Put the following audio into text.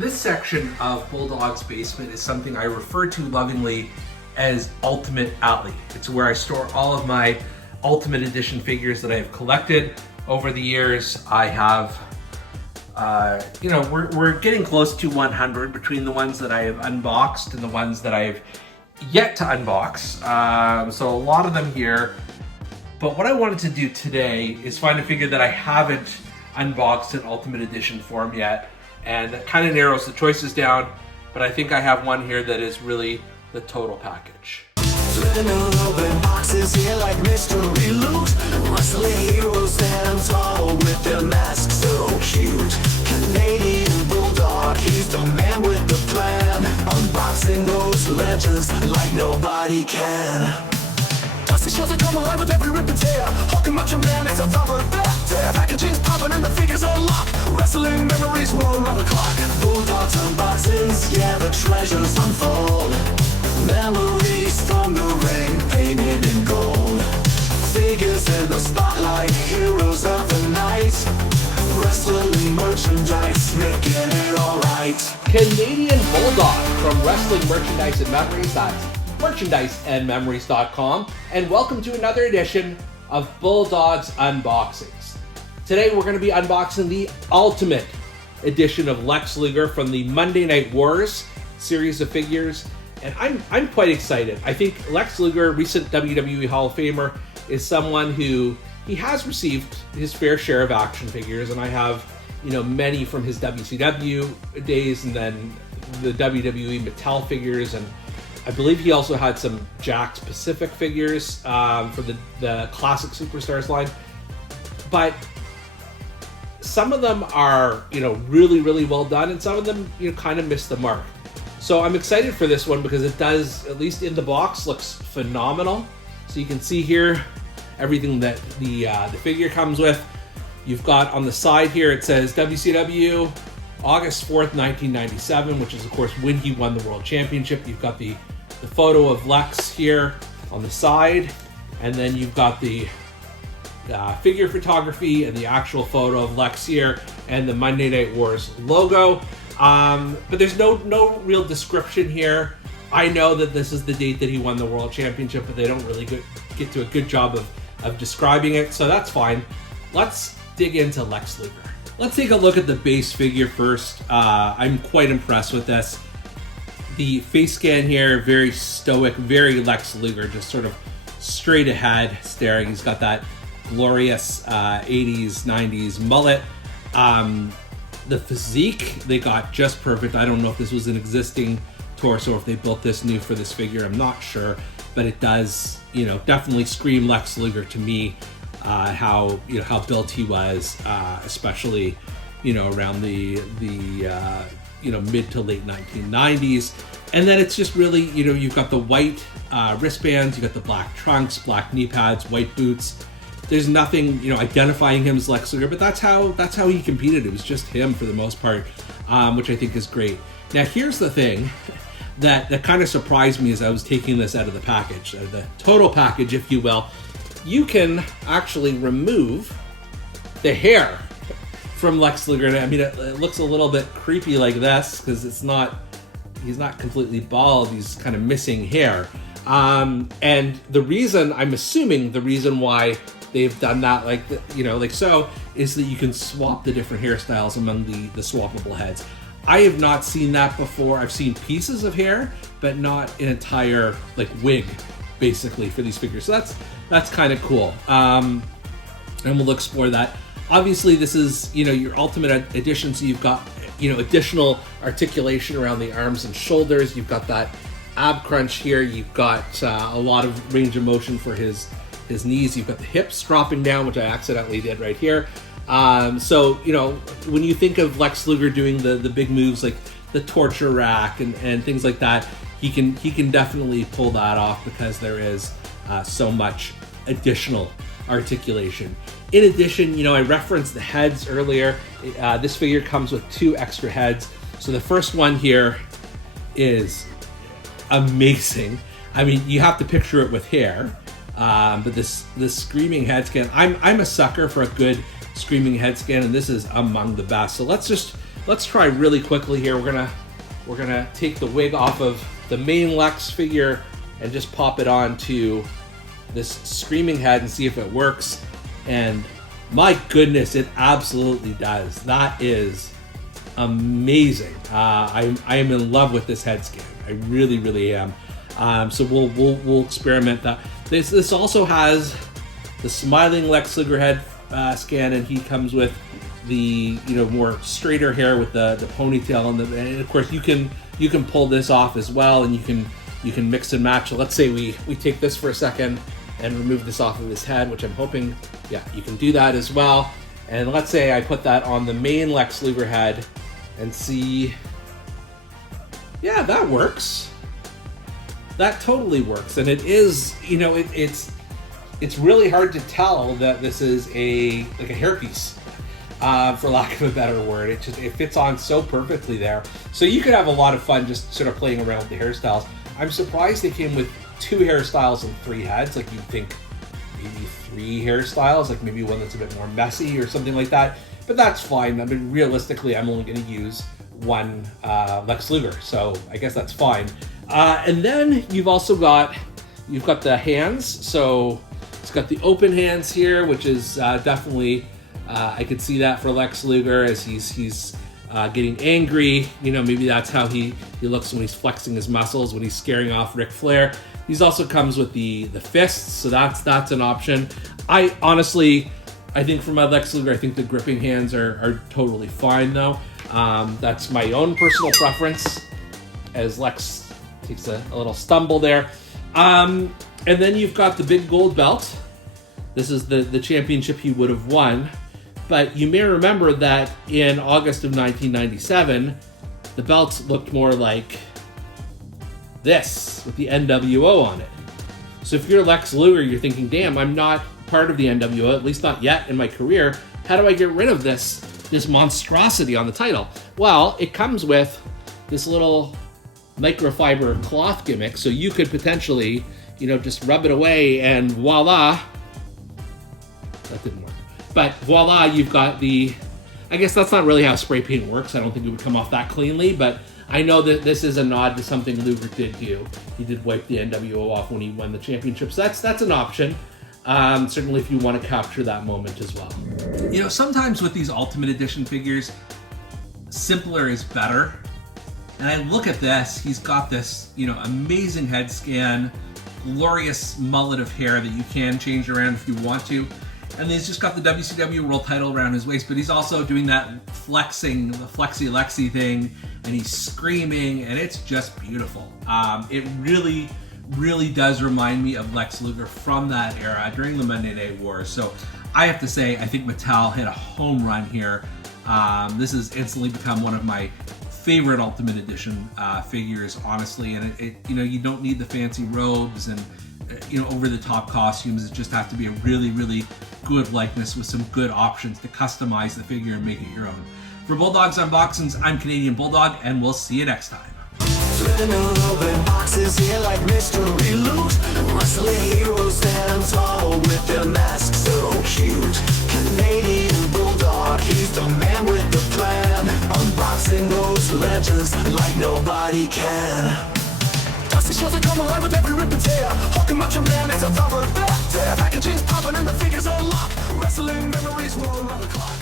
This section of Bulldog's basement is something I refer to lovingly as Ultimate Alley. It's where I store all of my Ultimate Edition figures that I have collected over the years. I have, we're getting close to 100 between the ones that I have unboxed and the ones that I've yet to unbox. So a lot of them here. But what I wanted to do today is find a figure that I haven't unboxed in Ultimate Edition form yet. And that kind of narrows the choices down, but I think I have one here that is really the total package. Boxes here like mystery loot. Wrestling heroes stand tall with their masks so cute. Canadian Bulldog, he's the man with the plan. Unboxing those legends like nobody can. Dusty shows that come alive with every rip and tear. Hulking Macho Man is on top of that. Packaging's popping and the figures unlocked. Wrestling memories roll around the clock. Bulldogs unboxings, yeah, the treasures unfold. Memories from the ring, painted in gold. Figures in the spotlight, heroes of the night. Wrestling merchandise, making it alright. Canadian Bulldog from Wrestling Merchandise and Memories. That's merchandiseandmemories.com, and welcome to another edition of Bulldog's Unboxings. Today we're going to be unboxing the Ultimate Edition of Lex Luger from the Monday Night Wars series of figures, and I'm quite excited. I think Lex Luger, recent WWE Hall of Famer, is someone who he has received his fair share of action figures, and I have many from his WCW days, and then the WWE Mattel figures, and I believe he also had some Jakks Pacific figures for the classic Superstars line. But some of them are, really, really well done, and some of them, kind of miss the mark. So I'm excited for this one because it does, at least in the box, looks phenomenal. So you can see here everything that the figure comes with. You've got on the side here, it says WCW August 4th, 1997, which is of course when he won the World Championship. You've got the photo of Lex here on the side, and then you've got the figure photography and the actual photo of Lex here, and the Monday Night Wars logo. But there's no real description here. I know that this is the date that he won the World Championship, but they don't really get to a good job of describing it, so that's fine. Let's dig into Lex Luger. Let's take a look at the base figure first. I'm quite impressed with this. The face scan here, very stoic, very Lex Luger, just sort of straight ahead staring. He's got that glorious 80s, 90s mullet. The physique, they got just perfect. I don't know if this was an existing torso or if they built this new for this figure. I'm not sure, but it does, definitely scream Lex Luger to me. How built he was, especially around the mid to late 1990s, and then it's just really you've got the white wristbands, you got the black trunks, black knee pads, white boots. There's nothing identifying him as Lex Luger, but that's how he competed. It was just him for the most part, which I think is great. Now here's the thing that kind of surprised me as I was taking this out of the package, the total package, if you will. You can actually remove the hair from Lex Luger. I mean, it looks a little bit creepy like this because he's not completely bald. He's kind of missing hair. And the reason, I'm assuming the reason why they've done that like so, is that you can swap the different hairstyles among the swappable heads. I have not seen that before. I've seen pieces of hair, but not an entire wig, basically, for these figures. So that's kind of cool. And we'll explore that. Obviously, this is your Ultimate Edition, so you've got additional articulation around the arms and shoulders. You've got that ab crunch here. You've got a lot of range of motion for his knees. You've got the hips dropping down, which I accidentally did right here. So when you think of Lex Luger doing the big moves like the torture rack and things like that, he can definitely pull that off because there is so much additional articulation. In addition, I referenced the heads earlier. This figure comes with 2 extra heads. So the first one here is amazing. I mean, you have to picture it with hair, but this screaming head scan. I'm a sucker for a good screaming head scan, and this is among the best. So let's let's try really quickly here. We're gonna take the wig off of the main Lex figure and just pop it onto this screaming head and see if it works. And my goodness, it absolutely does. That is amazing. I am in love with this head scan. I really, really am. So we'll experiment that. This also has the smiling Lex Luger head scan, and he comes with the more straighter hair with the ponytail, and of course you can pull this off as well, and you can mix and match. So let's say we take this for a second and remove this off of his head, which I'm hoping, yeah, you can do that as well. And let's say I put that on the main Lex Luger head and see, yeah, that works. That totally works. And it is, it's really hard to tell that this is a hairpiece, for lack of a better word. It fits on so perfectly there. So you could have a lot of fun just sort of playing around with the hairstyles. I'm surprised they came with 2 hairstyles and 3 heads. Like you'd think maybe 3 hairstyles, like maybe one that's a bit more messy or something like that. But that's fine. I mean, realistically, I'm only going to use one Lex Luger, so I guess that's fine. And then you've got the hands. So it's got the open hands here, which is definitely I could see that for Lex Luger as he's getting angry. Maybe that's how he looks when he's flexing his muscles, when he's scaring off Ric Flair. These also comes with the fists, so that's an option. I think for my Lex Luger, I think the gripping hands are totally fine though. That's my own personal preference, as Lex takes a little stumble there. And then you've got the big gold belt. This is the championship he would have won. But you may remember that in August of 1997, the belt looked more like this, with the NWO on it. So if you're Lex Luger, you're thinking, damn, I'm not part of the NWO, at least not yet in my career. How do I get rid of this monstrosity on the title? Well, it comes with this little microfiber cloth gimmick, so you could potentially, just rub it away and voila. That didn't work. But voila, you've got I guess that's not really how spray paint works. I don't think it would come off that cleanly, but I know that this is a nod to something Luger did do. He did wipe the NWO off when he won the championship. So that's an option. Certainly if you want to capture that moment as well. Sometimes with these Ultimate Edition figures, simpler is better. And I look at this, he's got this, amazing head scan, glorious mullet of hair that you can change around if you want to. And he's just got the WCW world title around his waist, but he's also doing that flexing, the flexi Lexi thing, and he's screaming, and it's just beautiful. It really, really does remind me of Lex Luger from that era during the Monday Night Wars. So I have to say, I think Mattel hit a home run here. This has instantly become one of my favorite Ultimate Edition figures, honestly. And you don't need the fancy robes and over-the-top costumes. It just has to be a really, really good likeness with some good options to customize the figure and make it your own. For Bulldog's Unboxings, I'm Canadian Bulldog, and we'll see you next time. Spinning open boxes here like mystery loot. Wrestling heroes stand tall with their masks so cute. Canadian Bulldog, he's the man with the plan. Unboxing those legends like nobody can. Dusty shows that come alive with every rip and tear. Hulk and Macho Man is a thumper. Their packaging's popping and the figures are locked. Wrestling memories roll around the clock.